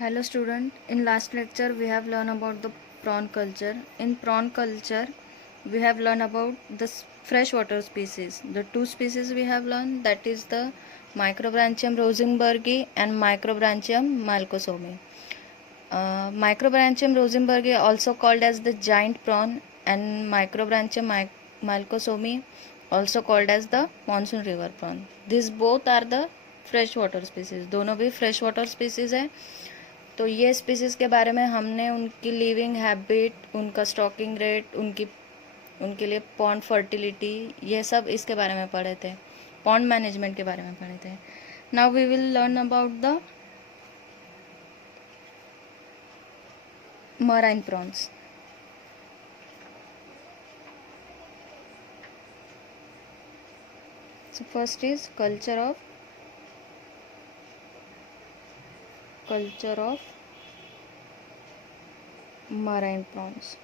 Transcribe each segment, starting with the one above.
Hello student, in last lecture we have learned about the prawn culture. In prawn culture we have learned about the freshwater species. The two species we have learned, that is the Microbranchium rosenbergi and Microbranchium malcosomi. Microbranchium rosenbergi also called as the giant prawn and Microbranchium malcosomi also called as the monsoon river prawn. These both are the freshwater species. दोनों भी freshwater species है. तो ये स्पीसीज़ के बारे में हमने उनकी लिविंग हैबिट, उनका स्टॉकिंग रेट, उनके लिए पॉन्ड फर्टिलिटी, ये सब इसके बारे में पढ़े थे. पॉन्ड मैनेजमेंट के बारे में पढ़े थे. Now we will learn about the marine prawns. So first is culture of marine prawns.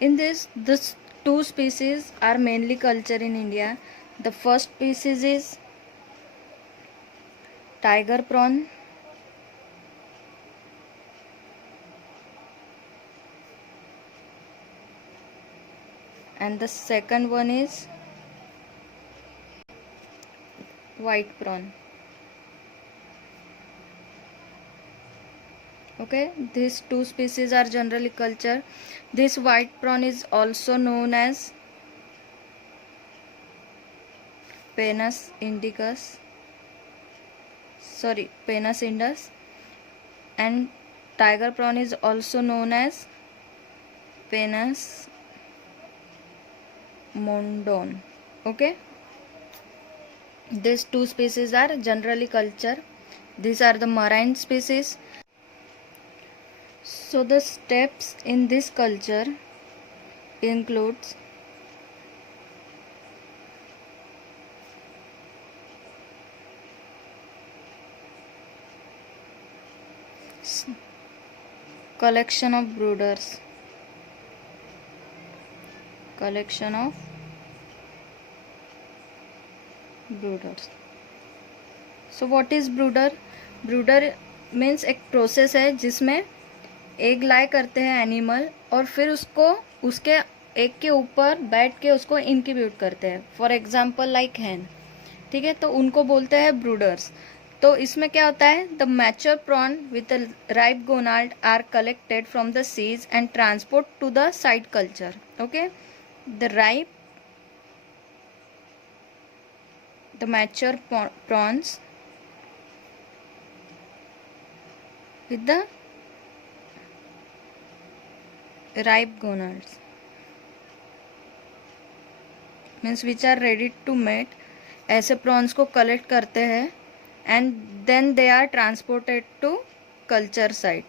In this two species are mainly cultured in India. The first species is tiger prawn, and the second one is white prawn. Okay, these two species are generally cultured. This white prawn is also known as Penis indus, and tiger prawn is also known as Penis mondon. Okay, these two species are generally cultured. These are the marine species. So the steps in this culture includes collection of brooders. So what is brooder? Brooder means एक प्रोसेस है जिसमें एग लाई करते हैं एनिमल और फिर उसको उसके एग के ऊपर बैठ के उसको इंक्यूबेट करते हैं. फॉर एग्जांपल लाइक हैन. ठीक है, तो उनको बोलते हैं ब्रूडर्स. तो इसमें क्या होता है, the mature prawn with ripe gonad are collected from the seas and transport to the side culture. Okay, the mature prawns with the ripe gonads means which are ready to mate. ऐसे prawns को collect करते हैं and then they are transported to culture site.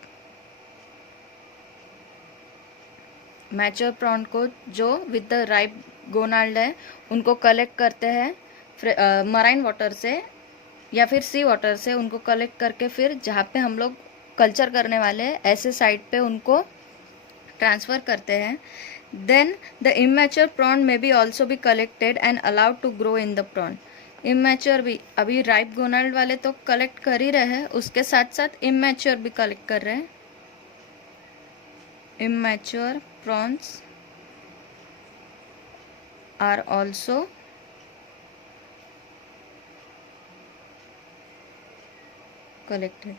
Mature prawn को जो with the ripe गोनाल्ड है उनको कलेक्ट करते हैं मराइन वाटर से या फिर सी वाटर से. उनको कलेक्ट करके फिर जहाँ पे हम लोग कल्चर करने वाले हैं ऐसे साइट पे उनको ट्रांसफ़र करते हैं. Then the immature prawn may be also be collected and allowed to grow in the prawn. Immature भी, अभी राइप गोनाल्ड वाले तो कलेक्ट कर ही रहे हैं, उसके साथ साथ इमेच्योर भी कलेक्ट कर रहे हैं. Immature prawns are also collected.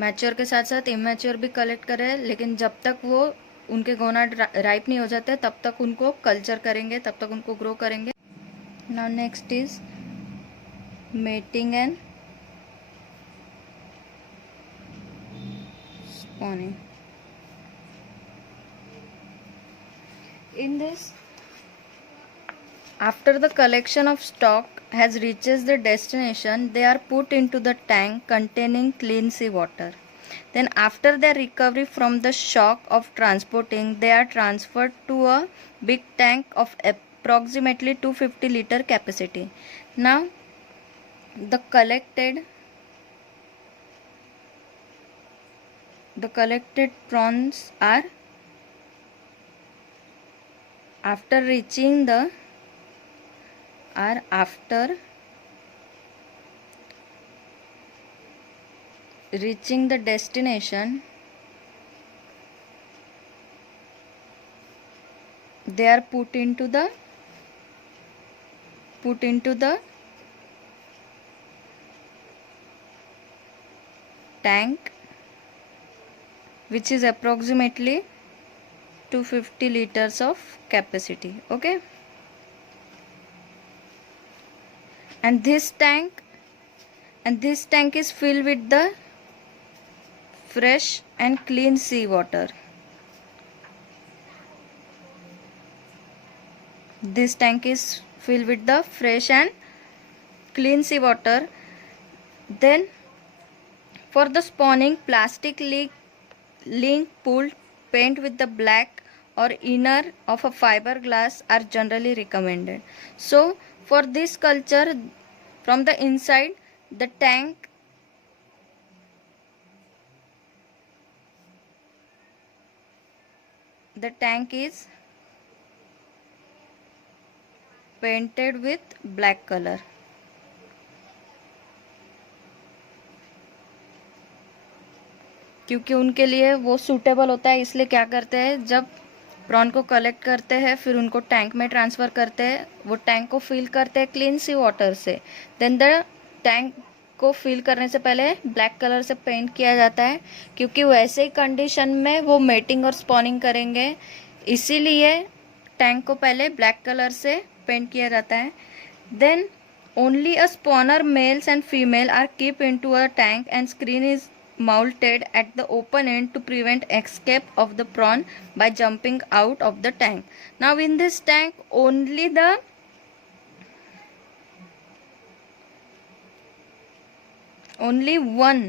Mature के साथ साथ इमेच्योर भी कलेक्ट कर रहे हैं, लेकिन जब तक वो उनके गोनाड राइप नहीं हो जाते तब तक उनको कल्चर करेंगे, तब तक उनको ग्रो करेंगे. Now next is mating and spawning. In this, after the collection of stock has reaches the destination, they are put into the tank containing clean sea water. Then after their recovery from the shock of transporting, they are transferred to a big tank of approximately 250-liter capacity. Now the collected prawns are after reaching the reaching the destination, they are put into the tank, which is approximately 250 liters of capacity. Okay, and this tank is filled with the fresh and clean seawater. This tank is filled with the fresh and clean seawater. Then for the spawning, plastic link pool paint with the black or inner of a fiberglass are generally recommended. So for this culture, from the inside, the tank is painted with black color. क्योंकि उनके लिए वो सूटेबल होता है, इसलिए क्या करते हैं, जब प्रॉन को कलेक्ट करते हैं फिर उनको टैंक में ट्रांसफ़र करते हैं, वो टैंक को फिल करते हैं क्लीन सी वाटर से। देन द टैंक को फिल करने से पहले ब्लैक कलर से पेंट किया जाता है, क्योंकि वैसे ही कंडीशन में वो मेटिंग और स्पॉनिंग करेंगे, इसीलिए टैंक को पहले ब्लैक कलर से पेंट किया जाता है। Then only a spawner males and female are keep into a tank and screen is mounted at the open end to prevent escape of the prawn by jumping out of the tank. Now in this tank only one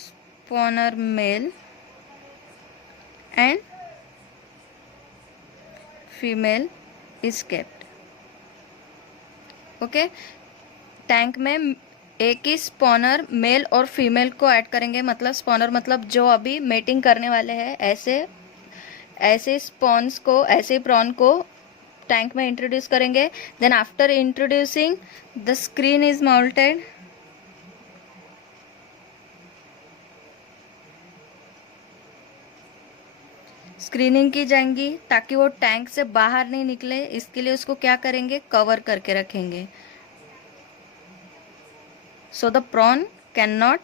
spawner male and female is kept. Okay, tank में एक ही spawner mail और फीमेल को ऐड करेंगे, मतलब स्पॉनर मतलब जो अभी मेटिंग करने वाले हैं, ऐसे स्पॉन्स को, ऐसे प्रॉन को टैंक में इंट्रोड्यूस करेंगे। Then after introducing the screen is mounted, screening की जाएंगी ताकि वो टैंक से बाहर नहीं निकले, इसके लिए उसको क्या करेंगे, कवर करके रखेंगे, so the prawn cannot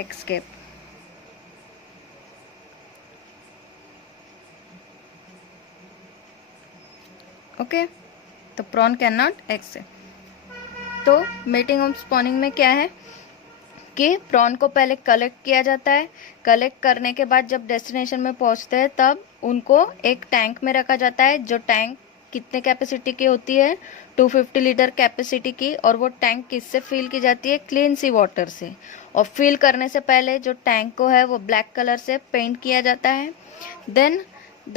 escape. Okay, तो प्रॉन कैन नॉट escape। तो मेटिंग और स्पॉनिंग में क्या है कि प्रॉन को पहले कलेक्ट किया जाता है, कलेक्ट करने के बाद जब डेस्टिनेशन में पहुंचते हैं तब उनको एक टैंक में रखा जाता है, जो टैंक कितने कैपेसिटी की होती है, 250 लीटर कैपेसिटी की, और वो टैंक किससे फिल की जाती है, क्लीन सी वाटर से। और फिल करने से पहले जो टैंक को है वो ब्लैक कलर से पेंट किया जाता है। Then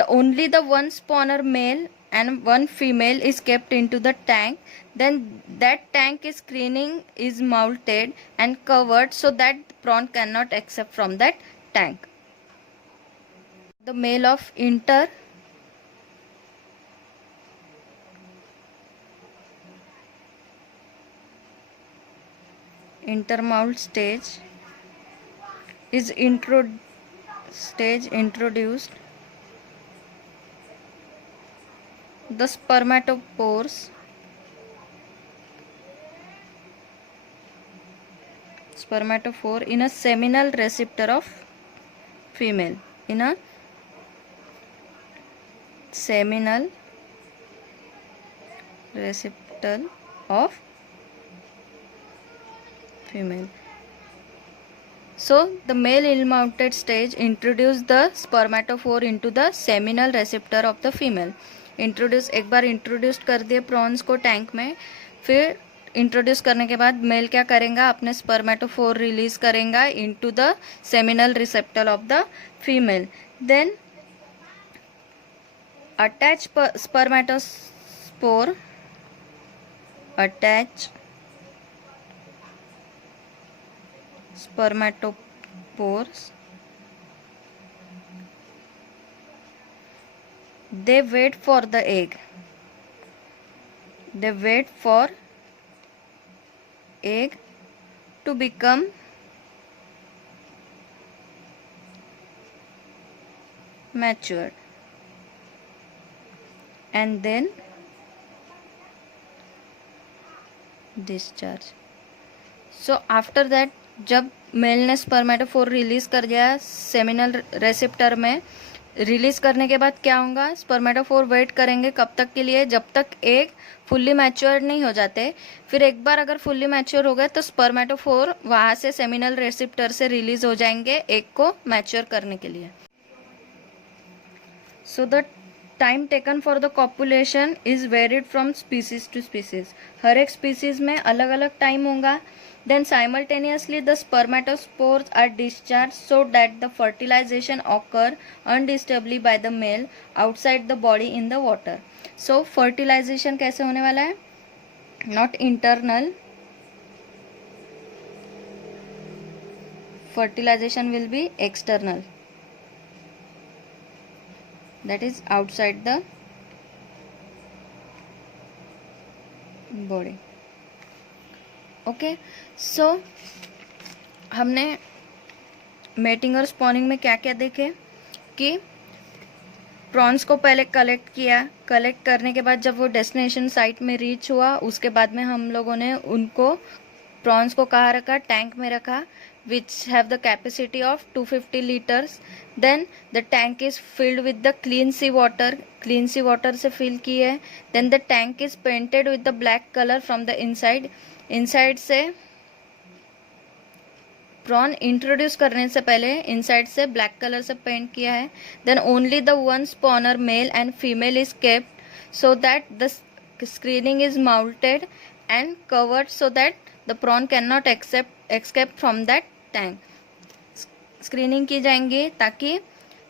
only the one spawner male and one female is kept into the tank. Then that tank is screening is mounted and covered so that prawn cannot escape from that tank. The male of intermoult stage is introduced. The spermatophore in a seminal receptor of female, in a seminal receptor of female. So the male ill-mounted stage introduce the spermatophore into the seminal receptor of the female. Introduce, एक बार इंट्रोड्यूस कर दिए प्रॉन्स को टैंक में, फिर इंट्रोड्यूस करने के बाद मेल क्या करेगा, अपने स्पर्मेटोफोर रिलीज करेगा into the seminal receptor of the female. Then attach spermatopores, they wait for the egg, they wait for egg to become matured, and then discharge. So after that, जब मेल ने स्पर्मेटोफोर रिलीज कर दिया सेमिनल रेसिप्टर में, रिलीज करने के बाद क्या होगा, स्पर्मेटोफोर वेट करेंगे कब तक के लिए, जब तक एग फुल्ली मैच्योर नहीं हो जाते. फिर एक बार अगर फुल्ली मैच्योर हो गए तो स्पर्मेटोफोर वहाँ से सेमिनल रेसिप्टर से रिलीज हो जाएंगे एग को मैच्योर करने के लिए. So the time taken for the copulation is varied from species to species. हर एक स्पीसीज में अलग अलग टाइम होगा. Then simultaneously the spermatospores are discharged so that the fertilization occur undisturbedly by the male outside the body in the water. So fertilization कैसे होने वाला है, not internal, fertilization will be external, that is outside the body. Okay. So हमने mating और स्पॉनिंग में क्या क्या देखे कि प्रॉन्स को पहले कलेक्ट किया, कलेक्ट करने के बाद जब वो डेस्टिनेशन साइट में रीच हुआ उसके बाद में हम लोगों ने उनको प्रॉन्स को कहाँ रखा, टैंक में रखा which have the capacity of 250 liters. Then the tank is filled with the clean sea water, clean sea water से fill की है. Then the tank is painted with the black color from the inside. Inside से prawn introduce करने से पहले इनसाइड से black colour से paint किया है. Then only the one spawner male and female is kept so that the screening is mounted and covered so that the prawn can not escape from that tank. Screening की जाएंगी ताकि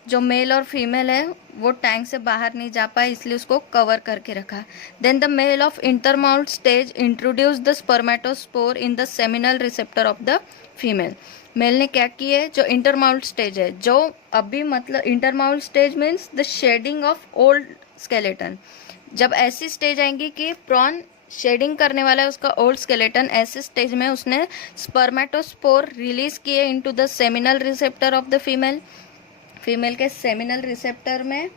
जो मेल और फीमेल है वो टैंक से बाहर नहीं जा पाए, इसलिए उसको कवर करके रखा. Then the male of intermoult stage introduce the spermatophore in the seminal receptor of the female. Male ने क्या किया है, जो इंटरमाउल्ट स्टेज है, जो अभी मतलब intermoult stage means the shedding of old skeleton. जब ऐसी स्टेज आएंगी कि प्रॉन शेडिंग करने वाला है उसका ओल्ड स्केलेटन, ऐसे स्टेज में उसने स्पर्मेटोस्पोर रिलीज किए into the seminal receptor of the female. Female के सेमिनल रिसेप्टर में.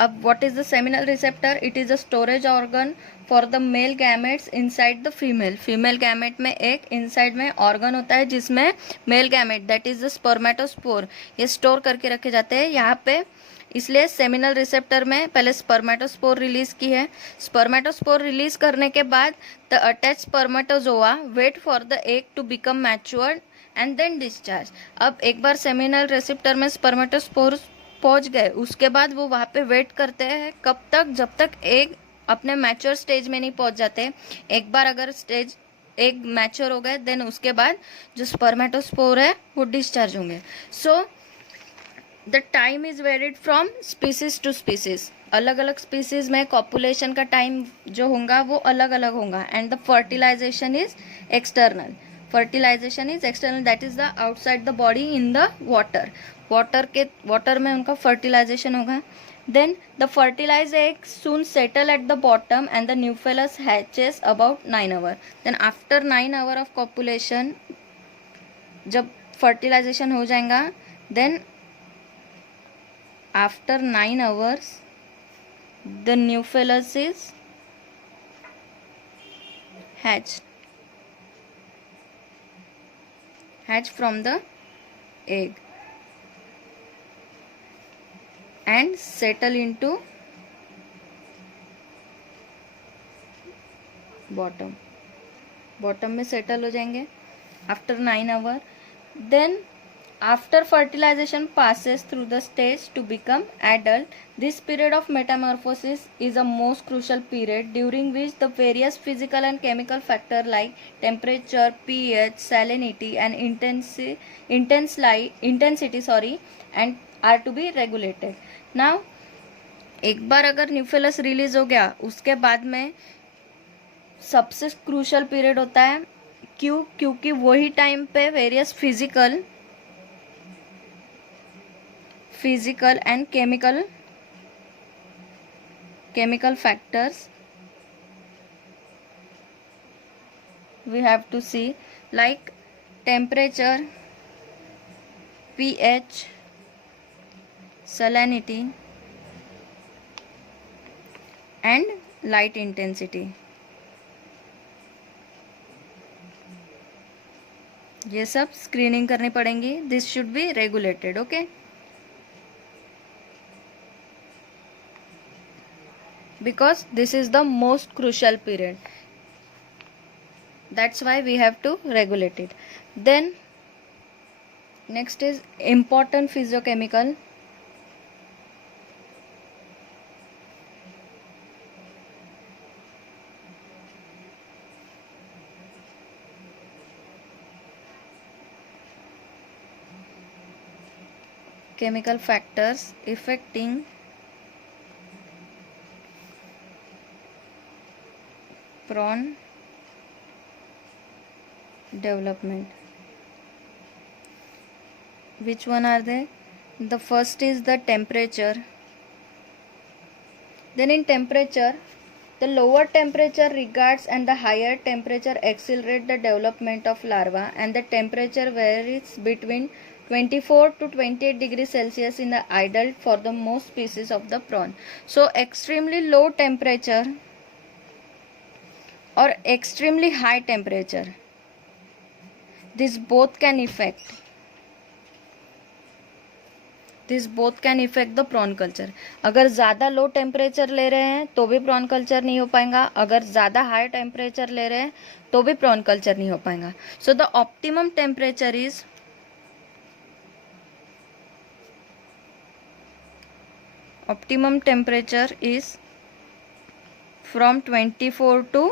अब what is the seminal receptor, it is a storage organ for the male gametes inside the female. Female gamete में एक inside में organ होता है जिसमें male gamete that is the spermatophore ये स्टोर करके रखे जाते हैं यहाँ पे. इसलिए सेमिनल रिसेप्टर में पहले स्पर्मेटोस्पोर रिलीज की है. स्पर्मेटोस्पोर रिलीज करने के बाद the attach spermatozoa wait for the egg to become matured and then discharge. अब एक बार सेमिनल रिसेप्टर में स्पर्मेटोस्पोर पहुंच गए उसके बाद वो वहाँ पे वेट करते हैं कब तक, जब तक एग अपने मैच्योर स्टेज में नहीं पहुंच जाते. एक बार अगर स्टेज एग मैच्योर हो गए देन उसके बाद जो स्पर्मेटोस्पोर है वो डिस्चार्ज होंगे. So the time is varied from species to species. अलग अलग स्पीसीज में कॉपुलेशन का टाइम जो होगा वो अलग अलग होगा. And the fertilization is external. Fertilization is external that is the outside the body in the water. Water में उनका फर्टिलाइजेशन होगा. Then the fertilize egg soon settle at the bottom and the nauplius hatches about 9 hour. Then after 9 hour of copulation जब fertilization हो जाएगा then after 9 hours the nauplius is hatch from the egg and settle into bottom में settle हो जाएंगे after 9 hour. Then after fertilization passes through the stage to become adult, this period of metamorphosis is a most crucial period during which the various physical and chemical factors like temperature, pH, salinity and intensity and are to be regulated. Now एक बार अगर न्यूफेलस रिलीज हो गया उसके बाद में सबसे crucial period होता है. क्यों? क्योंकि वही टाइम पे various physical and chemical factors we have to see, like temperature, pH, salinity and light intensity. ये सब स्क्रीनिंग करनी पड़ेंगी. This should be regulated. Okay, because this is the most crucial period, that's why we have to regulate it. Then next is important physiochemical. Chemical factors affecting prawn development. Which one are they? The first is the temperature. Then in temperature, the lower temperature regards and the higher temperature accelerate the development of larva, and the temperature varies between 24 to 28 degrees Celsius in the adult for the most species of the prawn. So extremely low temperature or extremely high temperature, this both can affect the prawn culture. अगर ज़्यादा low temperature ले रहे हैं तो भी prawn culture नहीं हो पाएगा, अगर ज़्यादा हाई टेम्परेचर ले रहे हैं तो भी प्रॉन कल्चर नहीं हो पाएगा. So the optimum temperature is from 24 to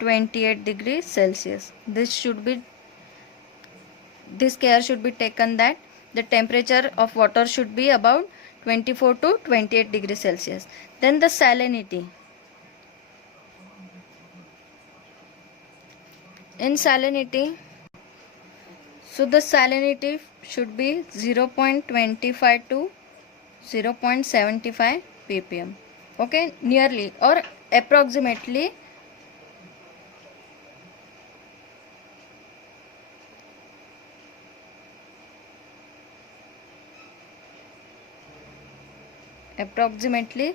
28 degrees Celsius. This care should be taken that the temperature of water should be about 24 to 28 degrees Celsius. Then the salinity. In salinity, so the salinity should be 0.25 to 0.75 ppm. Okay, nearly or approximately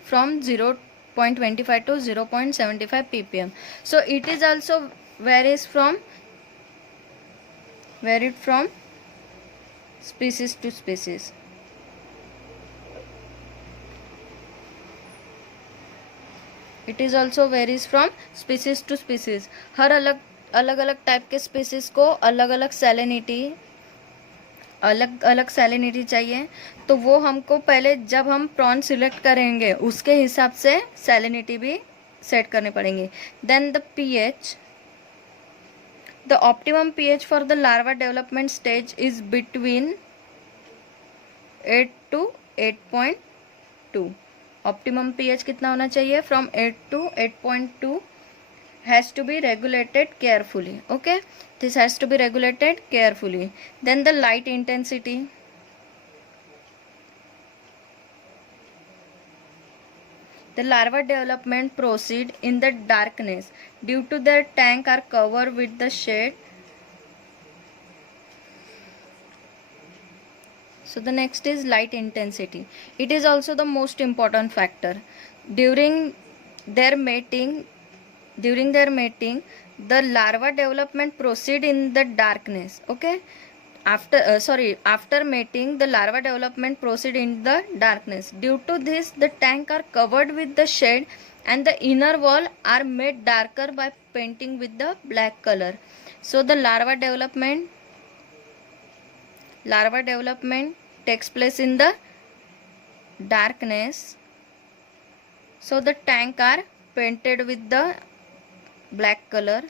from 0.25 to 0.75 ppm. So it is also varied from species to species. It is also varies from species to species. हर अलग अलग टाइप के स्पीसीज को अलग अलग सैलिनिटी चाहिए, तो वो हमको पहले जब हम प्रॉन सिलेक्ट करेंगे उसके हिसाब से सैलिनिटी भी सेट करनी पड़ेंगी. Then the pH. The optimum pH for the larva development stage is between 8 to 8.2. Optimum pH कितना होना चाहिए? From 8 to 8.2 has to be regulated carefully. Okay, this has to be regulated carefully. Then the light intensity. The larva development proceed in the darkness due to their tank are covered with the shade. So the next is light intensity. It is also the most important factor. During their mating, the larva development proceed in the darkness. Okay, after mating, the larva development proceed in the darkness. Due to this, the tank are covered with the shade and the inner wall are made darker by painting with the black color. So the larva development takes place in the darkness. So the tank are painted with the black color.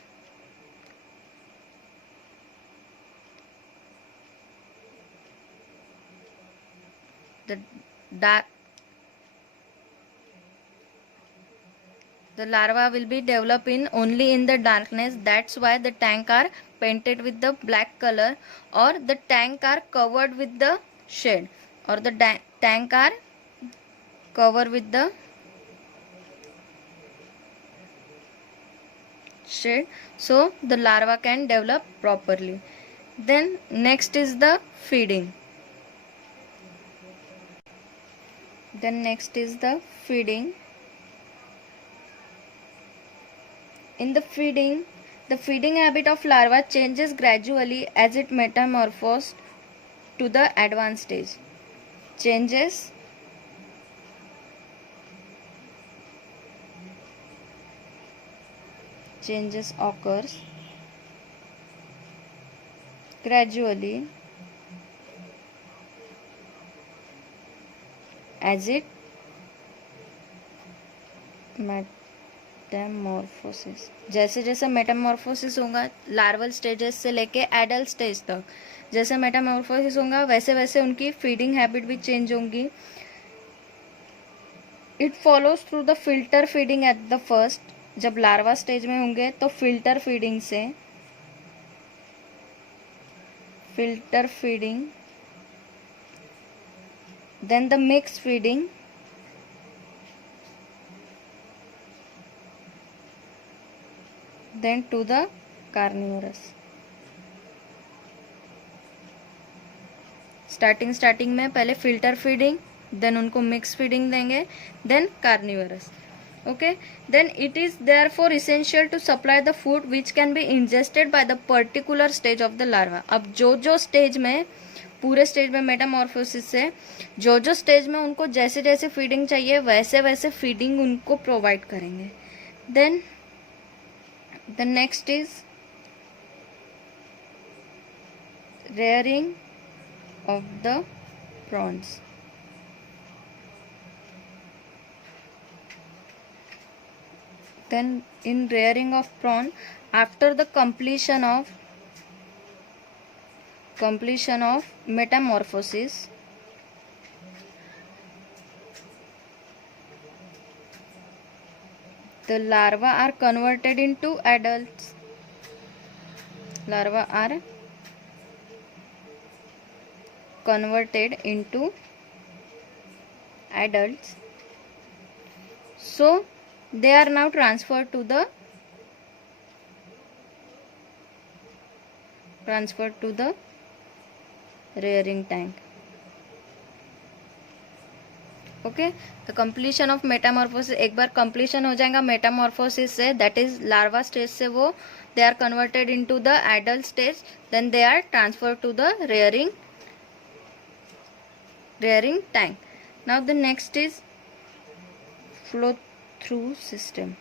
The larva will be developed only in the darkness. That's why the tank are painted with the black color, or the tank are covered with the shade, or the tank are covered with the shade, so the larva can develop properly. Then next is the feeding. Then next is the feeding. In the feeding habit of larva changes gradually as it metamorphoses to the advanced stage. Changes occurs gradually as it Metamorphosis, जैसे जैसे मेटामॉर्फोसिस होगा larval stages से लेके adult stage तक, जैसे मेटामॉर्फोसिस होगा वैसे वैसे उनकी फीडिंग हैबिट भी चेंज होंगी. It follows through the filter feeding at the first. जब लार्वा स्टेज में होंगे तो filter feeding, then the mix feeding, then to the carnivorous. Starting में पहले फिल्टर फीडिंग, देन उनको मिक्स फीडिंग देंगे, then carnivorous. Okay, then it is therefore essential to supply the food which can be ingested by the particular stage of the larva. अब जो स्टेज में, पूरे स्टेज में मेटामॉर्फोसिस से जो स्टेज में उनको जैसे जैसे फीडिंग चाहिए वैसे वैसे फीडिंग उनको प्रोवाइड करेंगे. Then the next is rearing of the prawns. Then in rearing of prawn, after the completion of metamorphosis, the larvae are converted into adults. Larvae are converted into adults. So they are now transferred to the rearing tank. Okay, the completion of Metamorphosis. एक बार कंप्लीशन हो जाएगा मेटामॉर्फोसिस से, that is larva stage से, वो they are converted into the adult stage, then they are transfer to the rearing tank. Now the next is flow through system.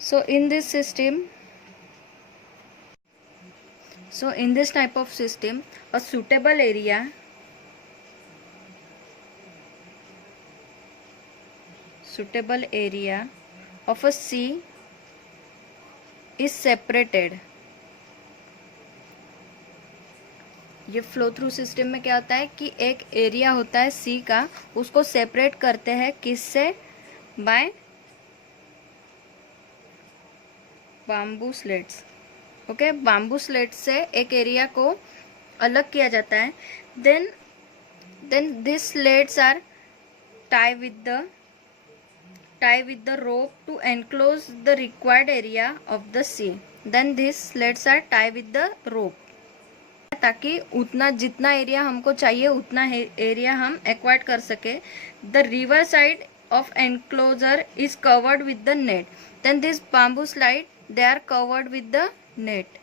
So in this type of system, a suitable area of a sea is separated. ये flow through system में क्या होता है कि एक एरिया होता है सी का, उसको सेपरेट करते हैं किससे? By bamboo slats. Okay, bamboo slat से एक एरिया को अलग किया जाता है. Then this slats are tie with the rope to enclose the required area of the sea. Then this slats are tie with the rope, ताकि उतना जितना एरिया हमको चाहिए उतना एरिया हम एक्वायर कर सके. The river side of enclosure is covered with the net. Then this bamboo slide, they are covered with the net.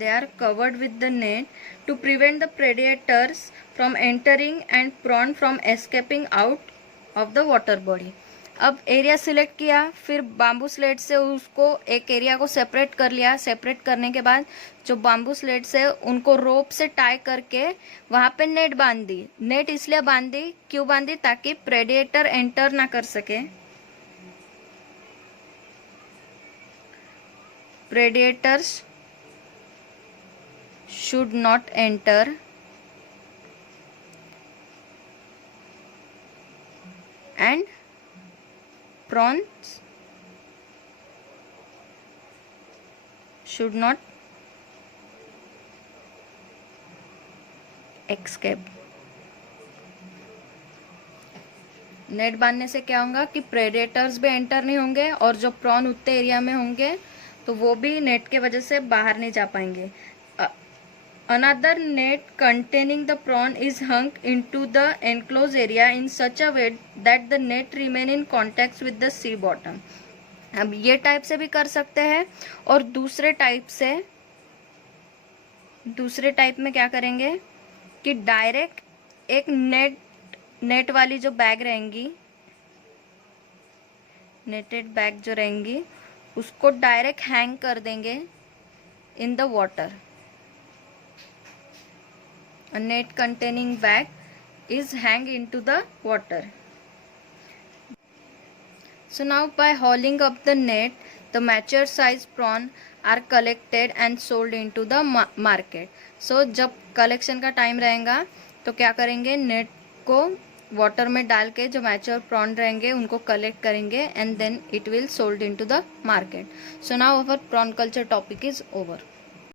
They are covered with the net to prevent the predators from entering and prawn from escaping out of the water body. अब area select किया, फिर bamboo slat से उसको एक area को सेपरेट कर लिया. सेपरेट करने के बाद जो बाम्बू स्लेट से उनको रोप से टाई करके वहाँ पे नेट बांध दी. नेट इसलिए बांधी, क्यों बांधी? ताकि प्रेडेटर एंटर ना कर सके. Predators should not enter and prawns should not escape. Net बांधने से क्या होगा कि प्रेडेटर्स भी एंटर नहीं होंगे और जो प्रॉन उतने एरिया में होंगे तो वो भी नेट के वजह से बाहर नहीं जा पाएंगे. Another net containing the prawn is hung into the enclosed area in such a way that the net remain in contact with the sea bottom. अब ये टाइप से भी कर सकते हैं. और दूसरे टाइप में क्या करेंगे कि डायरेक्ट एक नेट वाली जो बैग रहेंगी, नेटेड बैग जो रहेंगी, उसको डायरेक्ट हैंग कर देंगे इन the water. A net containing bag is hung into the water. So now by hauling up the net, the mature size prawn are collected and sold into the market. So जब कलेक्शन का टाइम रहेगा तो क्या करेंगे, नेट को वाटर में डाल के जो मैच्योर प्रॉन रहेंगे उनको कलेक्ट करेंगे and then it will sold into the market. So now our prawn culture topic is over.